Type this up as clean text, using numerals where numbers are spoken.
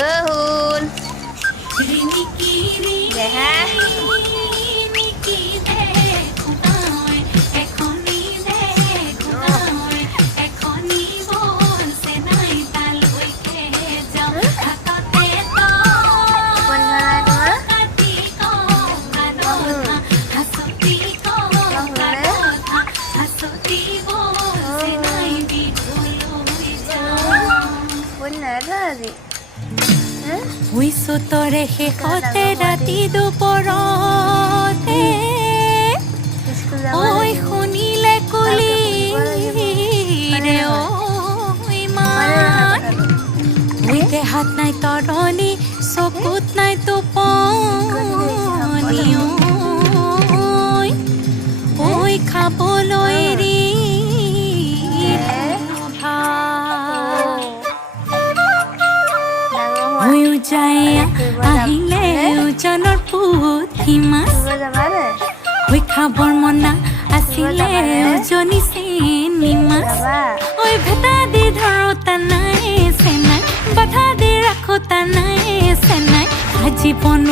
Hun. Deh ha. শুইছো তৰে শেষতে ৰাতি দুপৰতে ঐ শুনিলে কুলি ৰে ঐ মান উইতে হাত নাই তৰণি চকুত নাই টোপনি ঐ খাবলৈ ৰি Jaya ahile ujanor puthi mas oi khabor mona asile ujoni seni mas oi bheta di dharo tanai senai batha di rakho tanai senai ajibon